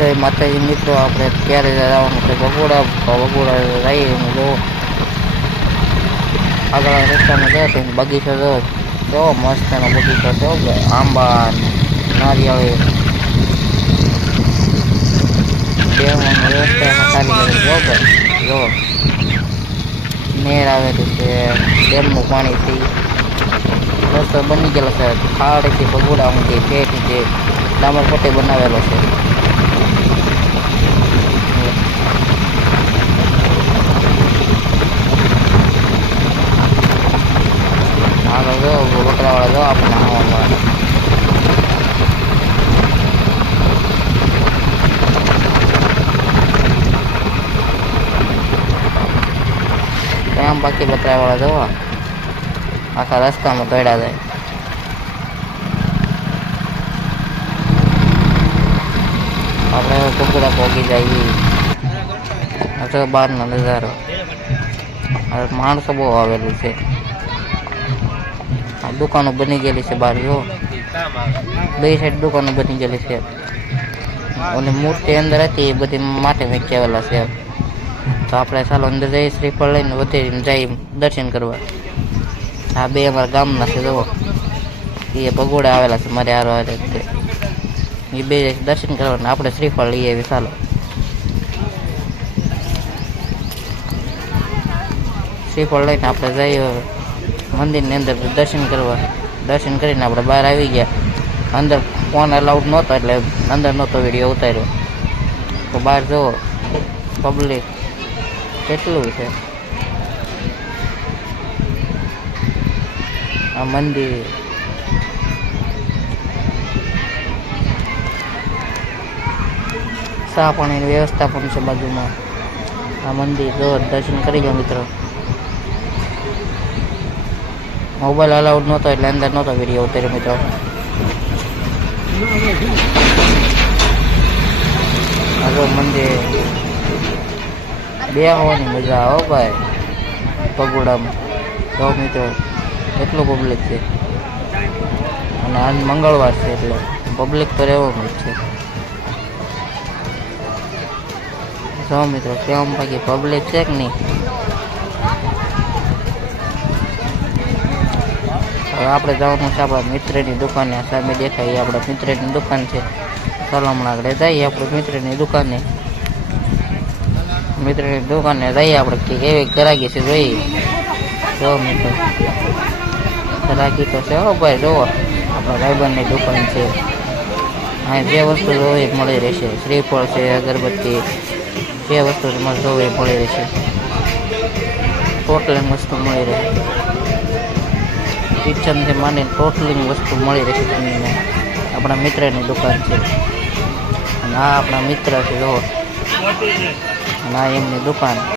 જય માતાજી મિત્રો, આપણે ક્યારે જવાનું છે બગોડા જઈએ. જો આગળ રસ્તામાં જાય તો બગીચો જો મસ્ત એનો બગીચો છે. આંબા નારિયેળી બેહવાની વ્યવસ્થા સારી કરી જો નેર આવેલી છે, ડેમનું પાણી છે. રસ્તો બની ગયેલો છે ખાડથી બગોડા ઊંધી ઠેઠથી ડામર પટ્ટી બનાવેલો છે. આગળ જો બકરાવાળા જો આપણે આવવાનું એમ બાકી બકરાવાળા જોવા આખા રસ્તામાં દોડ્યા જાય. આપણે બગોડા પહોંચી જઈએ. બહારનો નજારો માણસો બહુ આવેલું છે. આ દુકાનો બની ગયેલી છે બહાર જો બે સાઈડ દુકાનો બની ગયેલી છે. અને મૂર્તિ અંદર હતી એ બધી માટે મૂકેલા છે. તો આપણે ચાલો અંદર જઈએ, શ્રીફળ લઈને વધે જઈએ દર્શન કરવા. આ બે અમારા ગામના છે જો એ ભગોડા આવેલા છે મારે હારો હારે એ બે દર્શન કરવાના. આપણે શ્રીફળ લઈ આવીએ ચાલો. શ્રીફળ લઈને આપણે જઈએ મંદિરની અંદર દર્શન કરવા. દર્શન કરીને આપણે બહાર આવી ગયા. અંદર ફોન અલાઉડ નહોતો એટલે અંદર નહોતો વિડીયો ઉતાર્યો. તો બહાર જુઓ પબ્લિક કેટલું છે. આ મંદિર ચા પાણીની વ્યવસ્થા પણ છે બાજુમાં. આ મંદિર જો દર્શન કરી ગયો મિત્રો. મોબાઈલ અલાઉડ નહોતો એટલે અંદર નહોતો વિડીયો ઉતાર્યો મિત્રો. હજો મંદિર બે હોવાની મજા આવો ભાઈ પગોડામાં. તો મિત્રો એટલું પબ્લિક છે અને આજ મંગળવાર છે એટલે પબ્લિક તો રહેવાનું જ છે. જો મિત્રો કેમ બાકી પબ્લિક છે કે નહીં. હવે આપણે જવાનું છે આપણા મિત્રની દુકાને. સામે દેખાય એ આપણા મિત્રની દુકાન છે. ચાલો હમણાં આગળ જઈએ આપણે મિત્રની દુકાને. મિત્રની દુકાને જઈએ આપણે કેવી ગ્રાહકી છે જોઈએ. જો મિત્રો ગ્રાહકી તો છે હો ભાઈ. જુઓ આપણા ભાઈબંધની દુકાન છે. અહીં જે વસ્તુ જોવે એ મળી રહેશે. શ્રીફળ છે, અગરબત્તી, જે વસ્તુ તમારે જોવે એ મળી રહેશે. ટોટલિંગ વસ્તુ મળી રહે. કિચનથી માંડીને ટોટલિંગ વસ્તુ મળી રહેશે તમને. આપણા મિત્રની દુકાન છે અને આ આપણા મિત્ર છે જો અને આ એમની દુકાન.